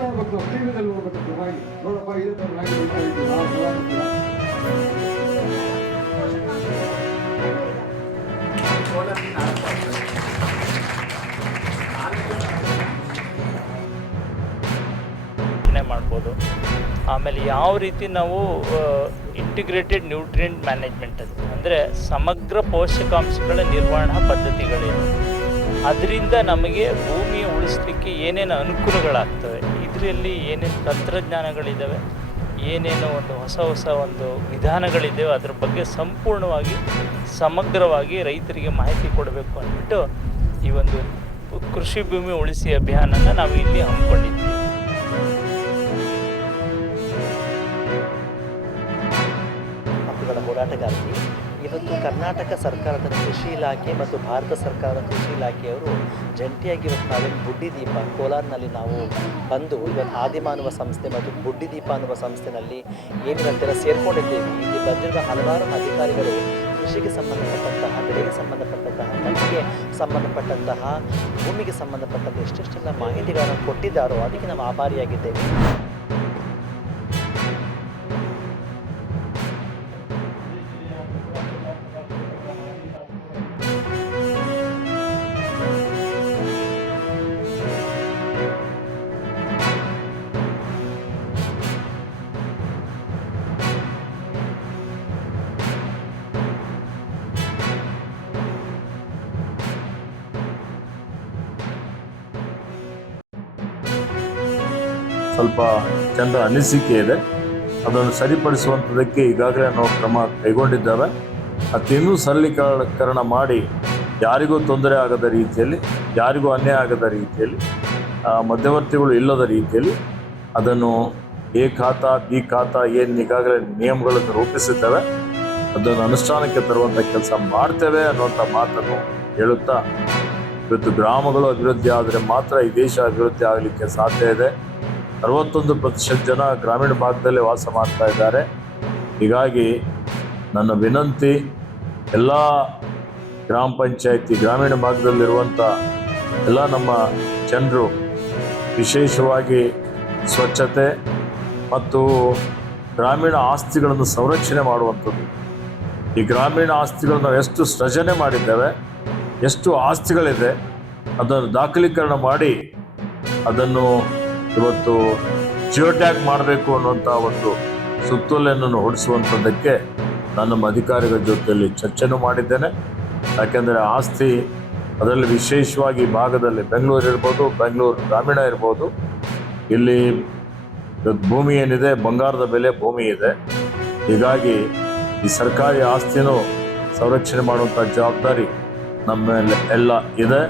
ನೋಡ್ಬೇಕು, ಟಿವಿದಲ್ಲಿ ನೋಡ್ಬೇಕು ರಾಗಿ ನೋಡಪ್ಪ ಇದೇ ಥರ ರಾಗಿ ಬೆಳೀತಾ ಇದ್ದೀವಿ ಮಾಡ್ಬೋದು. ಆಮೇಲೆ ಯಾವ ರೀತಿ ನಾವು ಇಂಟಿಗ್ರೇಟೆಡ್ ನ್ಯೂಟ್ರಿಯೆಂಟ್ ಮ್ಯಾನೇಜ್ಮೆಂಟ್ ಅಂದರೆ ಸಮಗ್ರ ಪೋಷಕಾಂಶಗಳ ನಿರ್ವಹಣಾ ಪದ್ಧತಿಗಳೇನು, ಅದರಿಂದ ನಮಗೆ ಭೂಮಿಯ ಉಳಿಸ್ಲಿಕ್ಕೆ ಏನೇನು ಅನುಕೂಲಗಳಾಗ್ತವೆ, ಇದರಲ್ಲಿ ಏನೇನು ತಂತ್ರಜ್ಞಾನಗಳಿದ್ದಾವೆ, ಏನೇನು ಹೊಸ ಒಂದು ವಿಧಾನಗಳಿದ್ದಾವೆ, ಅದ್ರ ಬಗ್ಗೆ ಸಂಪೂರ್ಣವಾಗಿ ಸಮಗ್ರವಾಗಿ ರೈತರಿಗೆ ಮಾಹಿತಿ ಕೊಡಬೇಕು ಅಂದ್ಬಿಟ್ಟು ಈ ಒಂದು ಕೃಷಿ ಭೂಮಿ ಉಳಿಸಿ ಅಭಿಯಾನನ ನಾವು ಇಲ್ಲಿ ಹಮ್ಮಿಕೊಂಡಿದ್ವಿ. ಹಕ್ಕುಗಳ ಹೋರಾಟಗಾರರು ಇವತ್ತು ಕರ್ನಾಟಕ ಸರ್ಕಾರದ ಕೃಷಿ ಇಲಾಖೆ ಮತ್ತು ಭಾರತ ಸರ್ಕಾರದ ಕೃಷಿ ಇಲಾಖೆಯವರು ಜಂಟಿಯಾಗಿ ಇವತ್ತು ನಾವೇನು ಬುಡ್ಡಿದೀಪ ಕೋಲಾರ್ನಲ್ಲಿ ನಾವು ಬಂದು ಇವತ್ತು ಆದಿಮಾನವ ಸಂಸ್ಥೆ ಮತ್ತು ಬುಡ್ಡಿದೀಪ ಅನ್ನುವ ಸಂಸ್ಥೆನಲ್ಲಿ ಏನಿರಂತೆಲ್ಲ ಸೇರ್ಕೊಂಡಿದ್ದೇವೆ. ಇಲ್ಲಿ ಬಂದಿರುವ ಹಲವಾರು ಅಧಿಕಾರಿಗಳು ಕೃಷಿಗೆ ಸಂಬಂಧಪಟ್ಟಂತಹ, ಬೆಳೆಗೆ ಸಂಬಂಧಪಟ್ಟಂತಹ, ಮಣ್ಣಿಗೆ ಸಂಬಂಧಪಟ್ಟಂತಹ, ಭೂಮಿಗೆ ಸಂಬಂಧಪಟ್ಟಂತೆ ಎಷ್ಟೆಷ್ಟೆಲ್ಲ ಮಾಹಿತಿಗಳನ್ನು ಕೊಟ್ಟಿದ್ದಾರೋ ಅದಕ್ಕೆ ನಾವು ಆಭಾರಿಯಾಗಿದ್ದೇವೆ. ಸ್ವಲ್ಪ ಜನರ ಅನಿಸಿಕೆ ಇದೆ, ಅದನ್ನು ಸರಿಪಡಿಸುವಂಥದ್ದಕ್ಕೆ ಈಗಾಗಲೇ ನಾವು ಕ್ರಮ ಕೈಗೊಂಡಿದ್ದೇವೆ. ಅದಿನ್ನೂ ಸರಳೀಕರಣ ಮಾಡಿ ಯಾರಿಗೂ ತೊಂದರೆ ಆಗದ ರೀತಿಯಲ್ಲಿ, ಯಾರಿಗೂ ಅನ್ಯಾಯ ಆಗದ ರೀತಿಯಲ್ಲಿ, ಮಧ್ಯವರ್ತಿಗಳು ಇಲ್ಲದ ರೀತಿಯಲ್ಲಿ ಅದನ್ನು ಎ ಖಾತಾ ಬಿ ಖಾತಾ ಏನು ಈಗಾಗಲೇ ನಿಯಮಗಳನ್ನು ರೂಪಿಸಿದ್ದೇವೆ ಅದನ್ನು ಅನುಷ್ಠಾನಕ್ಕೆ ತರುವಂಥ ಕೆಲಸ ಮಾಡ್ತೇವೆ ಅನ್ನುವಂಥ ಮಾತನ್ನು ಹೇಳುತ್ತಾ, ಇವತ್ತು ಗ್ರಾಮಗಳು ಅಭಿವೃದ್ಧಿ ಆದರೆ ಮಾತ್ರ ಈ ದೇಶ ಅಭಿವೃದ್ಧಿ ಆಗಲಿಕ್ಕೆ ಸಾಧ್ಯ ಇದೆ. 61% ಜನ ಗ್ರಾಮೀಣ ಭಾಗದಲ್ಲೇ ವಾಸ ಮಾಡ್ತಾ ಇದ್ದಾರೆ. ಹೀಗಾಗಿ ನನ್ನ ವಿನಂತಿ, ಎಲ್ಲ ಗ್ರಾಮ ಪಂಚಾಯತಿ ಗ್ರಾಮೀಣ ಭಾಗದಲ್ಲಿರುವಂಥ ಎಲ್ಲ ನಮ್ಮ ಜನರು ವಿಶೇಷವಾಗಿ ಸ್ವಚ್ಛತೆ ಮತ್ತು ಗ್ರಾಮೀಣ ಆಸ್ತಿಗಳನ್ನು ಸಂರಕ್ಷಣೆ ಮಾಡುವಂಥದ್ದು. ಈ ಗ್ರಾಮೀಣ ಆಸ್ತಿಗಳನ್ನು ಎಷ್ಟು ಸೃಜನೆ ಮಾಡಿದ್ದೇವೆ, ಎಷ್ಟು ಆಸ್ತಿಗಳಿದೆ ಅದನ್ನು ದಾಖಲೀಕರಣ ಮಾಡಿ ಅದನ್ನು ಇವತ್ತು ಜಿಯೋ ಟ್ಯಾಗ್ ಮಾಡಬೇಕು ಅನ್ನುವಂಥ ಒಂದು ಸುತ್ತೋಲೆಯನ್ನು ಹೊರಡಿಸುವಂಥದ್ದಕ್ಕೆ ನನ್ನ ಅಧಿಕಾರಿಗಳ ಜೊತೆಯಲ್ಲಿ ಚರ್ಚೆನೂ ಮಾಡಿದ್ದೇನೆ. ಯಾಕೆಂದರೆ ಆಸ್ತಿ ಅದರಲ್ಲಿ ವಿಶೇಷವಾಗಿ ಭಾಗದಲ್ಲಿ ಬೆಂಗಳೂರು ಇರ್ಬೋದು, ಬೆಂಗಳೂರು ಗ್ರಾಮೀಣ ಇರ್ಬೋದು, ಇಲ್ಲಿ ಭೂಮಿ ಏನಿದೆ ಬಂಗಾರದ ಬೆಲೆ ಭೂಮಿ ಇದೆ. ಹೀಗಾಗಿ ಈ ಸರ್ಕಾರಿ ಆಸ್ತಿನೂ ಸಂರಕ್ಷಣೆ ಮಾಡುವಂಥ ಜವಾಬ್ದಾರಿ ನಮ್ಮ ಮೇಲೆ ಎಲ್ಲ ಇದೆ.